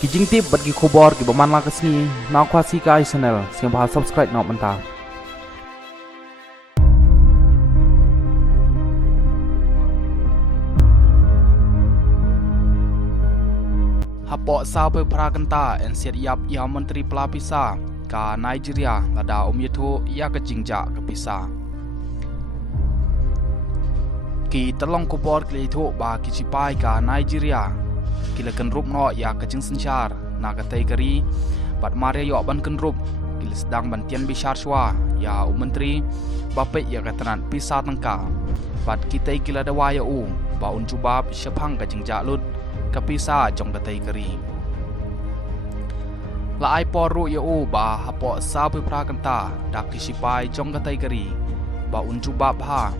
Kijing tip bagi kubor ki baman la kesni nak kuasi kai channel siang bahas subscribe nak mentah. Hapok sahabat Praganta en siap yap ya Menteri Pelapisa ka Nigeria lada Yetu ya kejingja ke pisa. Ki terlong kubor ki itu ba ki cipai ka Nigeria. Kila kenrup no ya kejing sensyar na kategori pat Maria yo ban kenrup kila sedang bantian bishar shwa ya Menteri bapet ya katanan pisa tengka pat kita kila dawa ya ba uncubab syapang kejing jalut kapisa jong kategori la ai poru ya ba hapo sabu prakanta dak kisipai jong kategori ba uncubab ha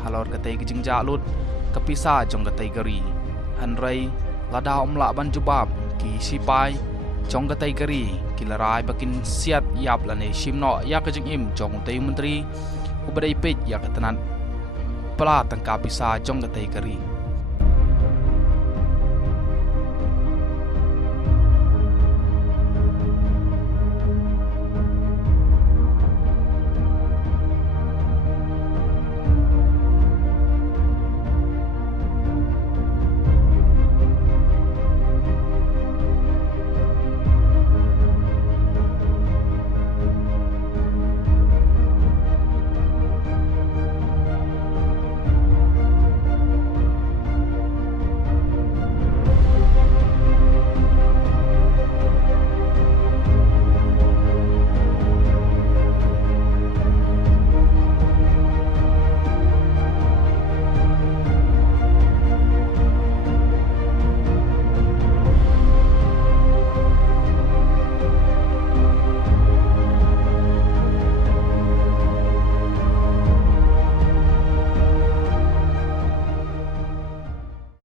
halor kategori jing jalut kapisa jong kategori hanrai lada omla ban jubab ki sipai jong kategori kilarai bakin siat yap lane shimno ya kejing im jong tei menteri ubadai pet ya katanan pela tangka bisa jong kategori